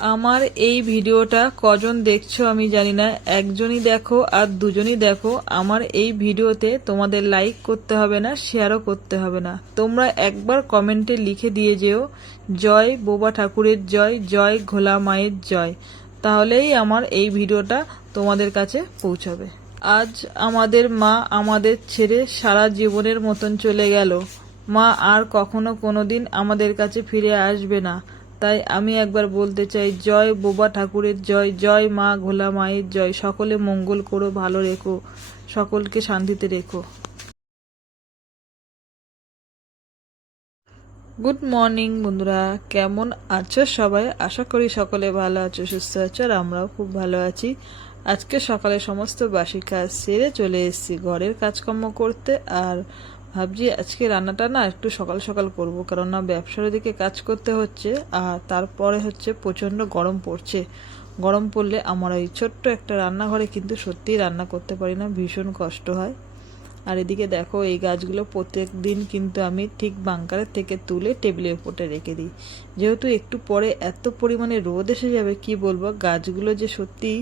আমার এই ভিডিওটা কজন দেখছ আমি জানি না। একজনই দেখো আর দুজনই দেখো। আমার এই ভিডিওতে তোমাদের লাইক করতে হবে না শেয়ারও করতে হবে না। তোমরা একবার কমেন্টে লিখে দিয়ে যেও, জয় বোবা ঠাকুরের জয় জয় ঘোলা মায়ের জয়। তাহলেই আমার এই ভিডিওটা তোমাদের কাছে পৌঁছাবে। আজ আমাদের মা আমাদের ছেড়ে সারা জীবনের মতন চলে গেল। মা আর কখনো কোনোদিন আমাদের কাছে ফিরে আসবে না। তাই আমি একবার বলতে চাই, জয় বোবা ঠাকুরের, জয় জয় মা ঘোলা মায়ের, জয়। সকলে মঙ্গল করো, ভালো রেখো, সকলকে শান্তিতে রেখো। গুড মর্নিং বন্ধুরা, কেমন আছো সবাই? আশা করি সকলে ভালো আছো, সুস্থ আছো, আর আমরাও খুব ভালো আছি। আজকে সকালে সমস্ত বাসি কাজ সেরে চলে এসেছি, ঘরের কাজকর্ম করতে। আর ভাবছি আজকে রান্নাটা না একটু সকাল সকাল করব, কারণ না ব্যবসার দিকে কাজ করতে হচ্ছে, আর তারপরে হচ্ছে প্রচণ্ড গরম পড়ছে। গরম পড়লে আমার ওই ছোট্ট একটা রান্নাঘরে কিন্তু সত্যিই রান্না করতে পারি না, ভীষণ কষ্ট হয়। আর এদিকে দেখো, এই গাছগুলো প্রত্যেক দিন কিন্তু আমি ঠিক বাংকারের থেকে তুলে টেবিলের উপরে রেখে দিই। যেহেতু একটু পরে এত পরিমাণে রোদ এসে যাবে, কি বলব? গাছগুলো যে সত্যি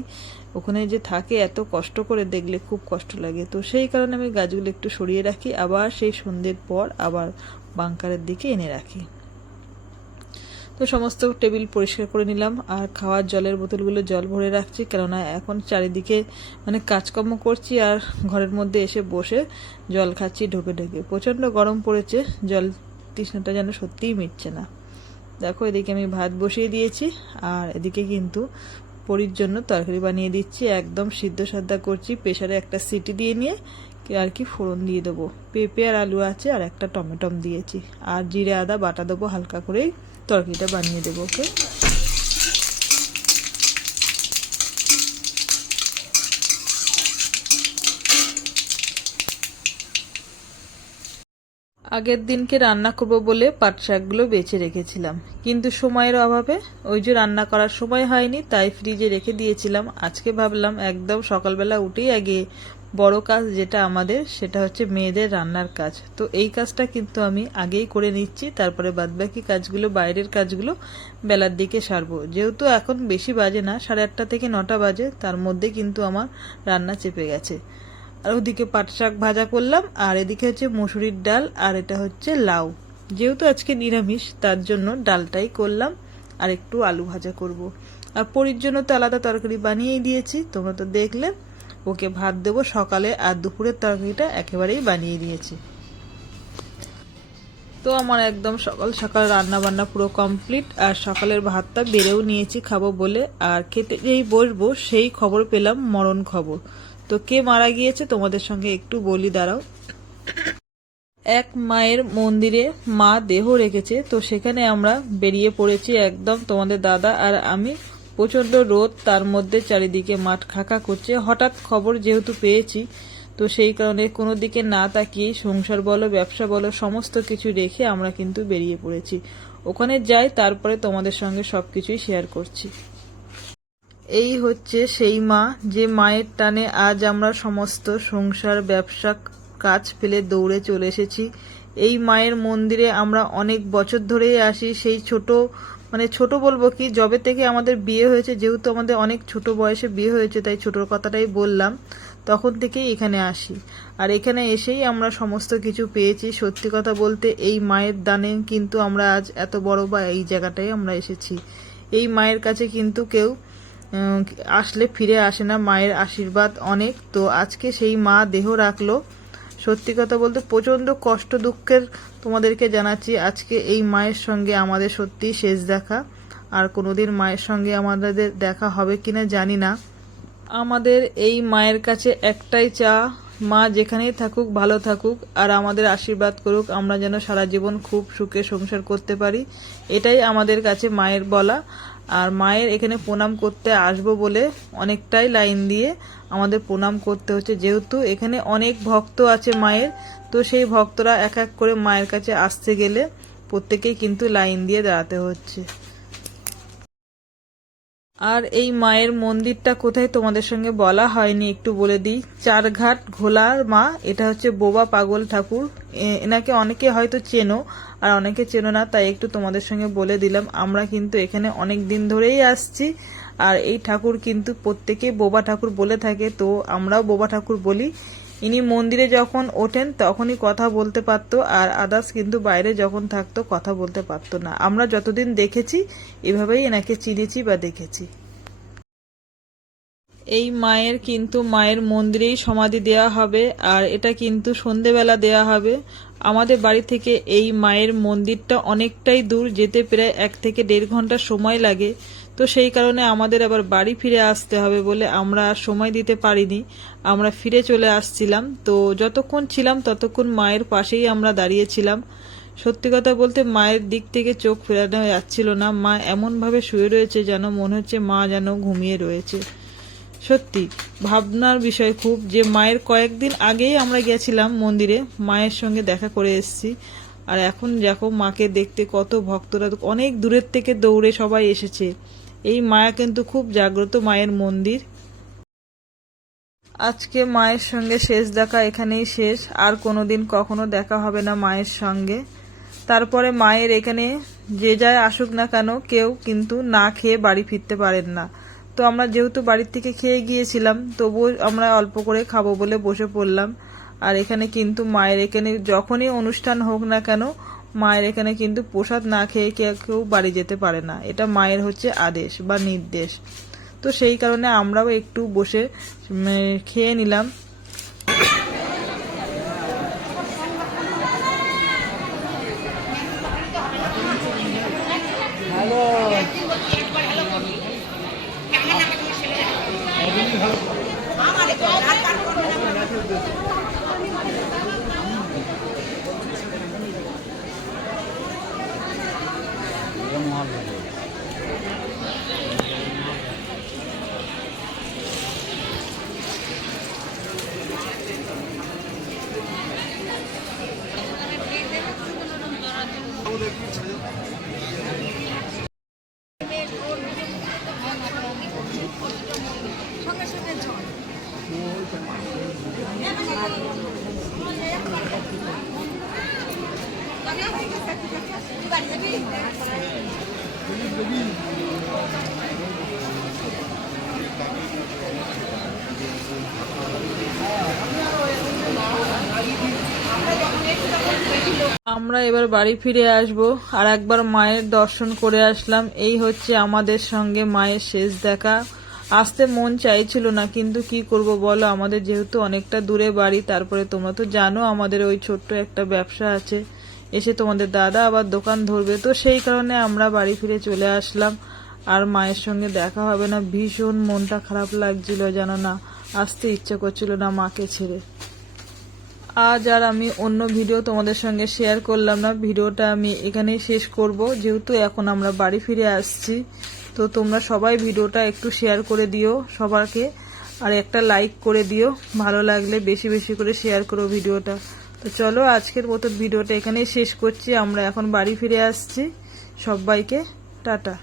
ওখানে যে থাকে, এত কষ্ট করে দেখলে খুব কষ্ট লাগে। তো সেই কারণে আমি গাছগুলো একটু সরিয়ে রাখি, আবার সেই সন্ধ্যের পর আবার বাংকারের দিকে এনে রাখি। তো সমস্ত টেবিল পরিষ্কার করে নিলাম, আর খাওয়ার জলের বোতলগুলো জল ভরে রাখছি, কেননা এখন চারিদিকে মানে কাজকর্ম করছি, আর ঘরের মধ্যে এসে বসে জল খাচ্ছি ঢোকে ঢোকে। প্রচণ্ড গরম পড়েছে, জল তৃষ্ণাটা যেন সত্যিই মিটছে না। দেখো, এদিকে আমি ভাত বসিয়ে দিয়েছি, আর এদিকে কিন্তু পরির জন্য তরকারি বানিয়ে দিচ্ছি, একদম সিদ্ধ সাদ্দা করছি প্রেশারে একটা সিটি দিয়ে নিয়ে আর কি ফোড়ন দিয়ে দেবো। পেঁপে আর আলু আছে, আর একটা টমেটম দিয়েছি, আর জিরে, আদা, বাটা দেবো হালকা করেই। তরকারিটা বানিয়ে দেবো, ওকে? আগের দিনকে রান্না করব বলে পাট শাকগুলো বেছে রেখেছিলাম। কিন্তু সময়ের অভাবে ওই যে রান্না করার সময় হয়নি, তাই ফ্রিজে রেখে দিয়েছিলাম। আজকে ভাবলাম একদম সকালবেলা উঠেই আগে বড় কাজ যেটা আমাদের, সেটা হচ্ছে মেয়েদের রান্নার কাজ। তো এই কাজটা কিন্তু আমি আগেই করে নিচ্ছি, তারপরে বাদবাকি কাজগুলো, বাইরের কাজগুলো বেলার দিকে সারবো। যেহেতু এখন বেশি বাজে না, সাড়ে আটটা থেকে নটা বাজে, তার মধ্যে কিন্তু আমার রান্না চেপে গেছে। আর ওদিকে পাট শাক ভাজা করলাম, আর এদিকে হচ্ছে মুসুরির ডাল, আর এটা হচ্ছে লাউ। যেহেতু আজকে নিরামিষ, তার জন্য ডালটাই করলাম, আর একটু আলু ভাজা করব। আর পরির জন্য তো আলাদা তরকারি বানিয়েই দিয়েছি, তোমরা তো দেখলে। ওকে ভাত দেবো সকালে আর দুপুরের তরকারিটা একেবারেই বানিয়ে দিয়েছি। তো আমার একদম সকাল সকাল রান্না বান্না পুরো কমপ্লিট আর সকালের ভাতটা বেড়েও নিয়েছি খাব বলে আর খেতে যেই বসবো সেই খবর পেলাম মরণ খবর। তো কে মারা গিয়েছে তোমাদের সঙ্গে একটু বলি দাঁড়াও। এক মায়ের মন্দিরে মা দেহ রেখেছে, তো সেখানে আমরা বেরিয়ে পড়েছি একদম তোমাদের দাদা আর আমি প্রচণ্ড রোদ, তার মধ্যে চারিদিকে মাঠ খাকা করছে। হঠাৎ খবর যেহেতু পেয়েছি, তো সেই কারণে কোনো দিকে না তাকিয়ে সংসার বলো, ব্যবসা বলো, সমস্ত কিছু রেখে আমরা কিন্তু বেরিয়ে পড়েছি। ওখানে যাই, তারপরে তোমাদের সঙ্গে সব কিছুই শেয়ার করছি। এই হচ্ছে সেই মা, যে মায়ের টানে আজ আমরা সমস্ত সংসার, ব্যবসা কাজ ফেলে দৌড়ে চলে এসেছি। এই মায়ের মন্দিরে আমরা অনেক বছর ধরেই আসি, সেই ছোট মানে ছোট বলব কি জবে থেকে আমাদের বিয়ে হয়েছে, যেহেতু আমাদের অনেক ছোট বয়সে বিয়ে হয়েছে, তাই ছোটোর কথাটাই বললাম। তখন থেকেই এখানে আসি। আর এখানে এসেই আমরা সমস্ত কিছু পেয়েছি। সত্যি কথা বলতে, এই মায়ের দানে কিন্তু আমরা আজ এত বড় বা এই জায়গাটায় আমরা এসেছি। এই মায়ের কাছে কিন্তু কেউ আসলে ফিরে আসে না। মায়ের আশীর্বাদ অনেক। তো আজকে সেই মা দেহ রাখল। সত্যি কথা বলতে প্রচণ্ড কষ্ট, দুঃখের তোমাদেরকে জানাচ্ছি। আজকে এই মায়ের সঙ্গে আমাদের সত্যি শেষ দেখা। আর কোনোদিন মায়ের সঙ্গে আমাদের দেখা হবে কিনা জানি না। আমাদের এই মায়ের কাছে একটাই চা, মা যেখানেই থাকুক, ভালো থাকুক, আর আমাদের আশীর্বাদ করুক, আমরা যেন সারা জীবন খুব সুখে সংসার করতে পারি। এটাই আমাদের কাছে মায়ের বলা। আর মায়ের এখানে প্রণাম করতে আসব বলে অনেকটাই লাইন দিয়ে আমাদের প্রণাম করতে হচ্ছে। যেহেতু এখানে অনেক ভক্ত আছে মায়ের, তো সেই ভক্তরা এক এক করে মায়ের কাছে আসতে গেলে প্রত্যেকেই কিন্তু লাইন দিয়ে দাঁড়াতে হচ্ছে। আর এই মায়ের মন্দিরটা কোথায় তোমাদের সঙ্গে বলা হয়নি, একটু বলে দিই। চারঘাট ঘোলার মা, এটা হচ্ছে বোবা পাগল ঠাকুর। এনাকে অনেকে হয়তো চেনো, আর অনেকে চেনো না, তাই একটু তোমাদের সঙ্গে বলে দিলাম। আমরা কিন্তু এখানে অনেক দিন ধরেই আসছি, আর এই ঠাকুর কিন্তু প্রত্যেকেই বোবা ঠাকুর বলে থাকে, তো আমরাও বোবা ঠাকুর বলি। ইনি মন্দিরে যখন ওঠেন, তখনই কথা বলতে পারতো, আর আদার্স কিন্তু বাইরে যখন থাকতো, কথা বলতে পারতো না। আমরা যতদিন দেখেছি, এভাবেই এনাকে চিনেছি বা দেখেছি। এই মায়ের কিন্তু মায়ের মন্দিরেই সমাধি দেওয়া হবে, আর এটা কিন্তু সন্ধেবেলা দেওয়া হবে। আমাদের বাড়ি থেকে এই মায়ের মন্দিরটা অনেকটাই দূর, যেতে প্রায় এক থেকে দেড় ঘণ্টা সময় লাগে। তো সেই কারণে আমাদের আবার বাড়ি ফিরে আসতে হবে বলে আমরা সময় দিতে পারিনি। আমরা ফিরে চলে আসছিলাম। তো যতক্ষণ ছিলাম ততক্ষণ মায়ের পাশেই আমরা দাঁড়িয়েছিলাম। সত্যি কথা বলতে মায়ের দিক থেকে চোখ ফেরানো যাচ্ছিল না। মা এমনভাবে শুয়ে রয়েছে যেন মনে হচ্ছে মা যেন ঘুমিয়ে রয়েছে। সত্যি, ভাবনার বিষয় খুব যে মায়ের কয়েকদিন আগেই আমরা গেছিলাম মন্দিরে, মায়ের সঙ্গে দেখা করে এসেছি। আর এখন দেখো মাকে দেখতে কত ভক্তরা, অনেক দূরের থেকে দৌড়ে সবাই এসেছে। এই মায়া কিন্তু খুব জাগ্রত মায়ের মন্দির। আজকে মায়ের সঙ্গে শেষ দেখা এখানেই শেষ। আর কোনোদিন কখনো দেখা হবে না মায়ের সঙ্গে। তারপরে মায়ের এখানে যে যায় আসুক না কেন, কেউ কিন্তু না খেয়ে বাড়ি ফিরতে পারেন না। তো আমরা যেহেতু বাড়ির থেকে খেয়ে গিয়েছিলাম, তবুও আমরা অল্প করে খাব বলে বসে পড়লাম। আর এখানে কিন্তু মায়ের এখানে যখনই অনুষ্ঠান হোক না কেন মায়ের এখানে কিন্তু প্রসাদ না খেয়ে কেউ কেউ বাড়ি যেতে পারে না। এটা মায়ের হচ্ছে আদেশ বা নির্দেশ। তো সেই কারণে আমরাও একটু বসে খেয়ে নিলাম। ভালো লাগে আমরা এবার বাড়ি ফিরে আসব আর একবার মায়ের দর্শন করে আসলাম। এই হচ্ছে আমাদের সঙ্গে মায়ের শেষ দেখা। আসতে মন চাইছিল না, কিন্তু কি করব বলো? আমাদের যেহেতু অনেকটা দূরে বাড়ি, তারপরে তোমরা তো জানো আমাদের ওই ছোট্ট একটা ব্যবসা আছে। এসে তোমাদের দাদা আবার দোকান ধরবে। তো সেই কারণে আমরা বাড়ি ফিরে চলে আসলাম। আর মায়ের সঙ্গে দেখা হবে না। ভীষণ মনটা খারাপ লাগছিল জানো না। আসতে ইচ্ছা করছিল না মাকে ছেড়ে। আজ আর আমি অন্য ভিডিও তোমাদের সঙ্গে শেয়ার করলাম না। ভিডিওটা আমি এখানেই শেষ করব। যেহেতু এখন আমরা বাড়ি ফিরে আসছি, তো তোমরা সবাই ভিডিওটা একটু শেয়ার করে দিও সবারকে। আর একটা লাইক করে দিও, ভালো লাগলে বেশি বেশি করে শেয়ার করো ভিডিওটা। তো চলো আজকের মতো ভিডিওটা এখানেই শেষ করছি। আমরা এখন বাড়ি ফিরে আসছি। সবাইকে টাটা।